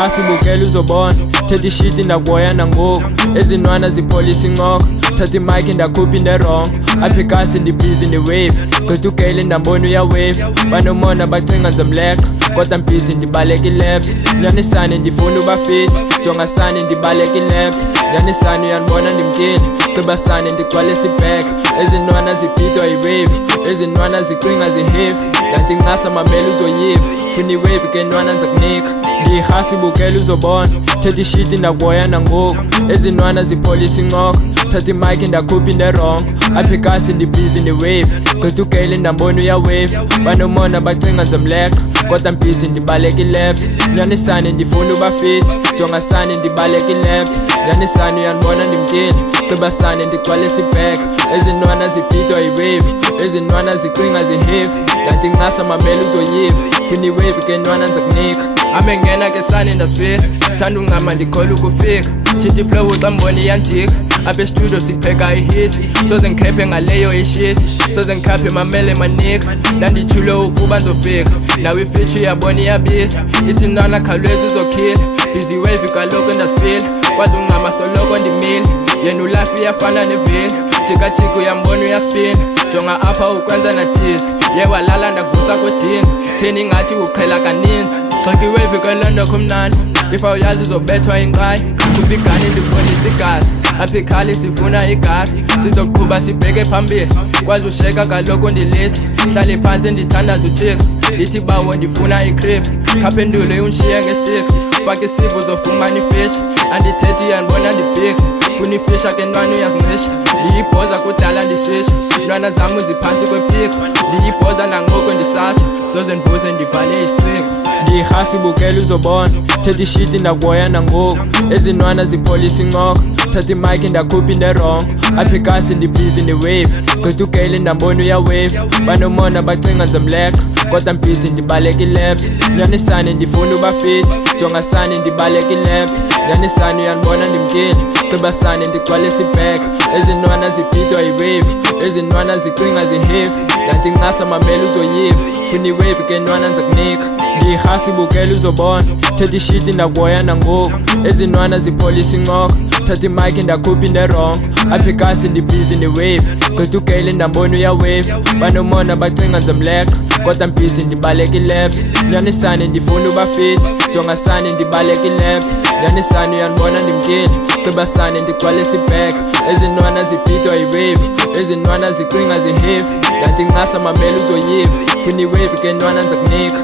Ndiyirhasi bukela uzobona thetha ishiti ndakuhoya nangoku ezinwana zipholisa incoko thatha imike ndakhupha into wrong apha ikasi ndibhizi ndiwave gqitha ugale ndambona uyawave banomona bacinga ndizomleqa kodwa mbhizi ndibaleka ileft nyanisane ndifuna uba fit jongasane ndibaleka ileft nyanisane uyandibona ndimkile gqibasane ndigcwalisa ibhek ezinwana zibhidwa yiwave ezinwana zicinga ziheavy ndantsincasa mamela uzoyiva funa iwave ke nwana ndizakunika ndiyirhasi bukela uzobona thetha ishiti ndakuhoya nangoku ezinwana zipholisa incoko thatha imike ndakhupha into wrong apha ikasi ndibhizi ndiwave gqitha ugale ndambona uyawave banomona bacinga ndizomleqa kodwa mbhizi ndibaleka ileft nyanisane ndifuna uba fit jongasane ndibaleka ileft nyanisane uyandibona ndimkile gqibasane ndigcwalisa ibhek ezinwana zibhidwa yiwave ezinwana zicinga ziheavy ndantsincasa mamela uzoyiva funa iwave ke nwana ndizakunika amengena ke sane ndasifika thanda ungama ndikhola ukufika tshintsha iflow ucambona iyandika apha estudio sipheka ihit soze ngikhephe ngaleyo ishit soze ngikhaphe mamele manika ndanditshule ukuba ndizofika nawe ifitshi uyabona iyabisa ithi nwana khawuleza uzokhila busy wave kaloku ndasifila kwazi ungama soloko ndimile yena ulafi iyafana nevili jikajika uyambona uyaspina jonga apha ukwenza nathiza ye walala ndakuvusa kwedini theni ngathi uqhela kaninzi xaka iwave kalondokho mnandi ifa uyazi uzobethwa inqayi khupha igani ndibonisa igazi apha ikhali sifuna igari sizoqhuba sibheke phambili kwazi usheka kaloku ndilithi hlale phantsi ndithandaza uthixo lithi bawo ndifuna icrip khaphendulo unshiye ngestik fake isivu uzofumana ifishi andithethi uyandibona ndibhika funa ifisha ke ntwana uyazincisha ndiyibhoza kudala ndishisha ntwana zam uziphantsi kwepiko ndiyibhoza nangoku ndisasha soze ndivuze ndivale isiciko ndiyirhasi bukela uzobona thetha ishiti ndakuhoya nangoku ezinwana zipholisa incoko thatha imike ndakhupha into wrong apha ikasi ndibhizi ndiwave gqitha ugale ndambona uyawave banomona bacinga ndizomleqa kodwa mbhizi ndibaleka ileft nyanisane ndifuna uba fit jongasane ndibaleka ileft nyanisane uyandibona ndimkile gqibasane ndigcwalisa ibhek ezinwana zibhidwa yiwave ezinwana zicinga ziheavy ndantsincasa mamela uzoyiva funa iwave ke nwana ndizakunika ndiyirhasi bukela uzobona thetha ishiti ndakuhoya nangoku ezinwana zipholisa incoko thatha imike ndakhupha into wrong apha ikasi ndibhizi ndiwave gqitha ugale ndambona uyawave banomona bacinga ndizomleqa kodwa mbhizi ndibaleka ileft nyanisane ndifuna uba fit jongasane ndibaleka ileft nyanisane uyandibona ndimkile gqibasane ndigcwalisa ibhek ezinwana zibhidwa yiwave ezinwana zicinga ziheavy ndantsincasa mamela uzoyiva funa iwave ke nwana ndizakunika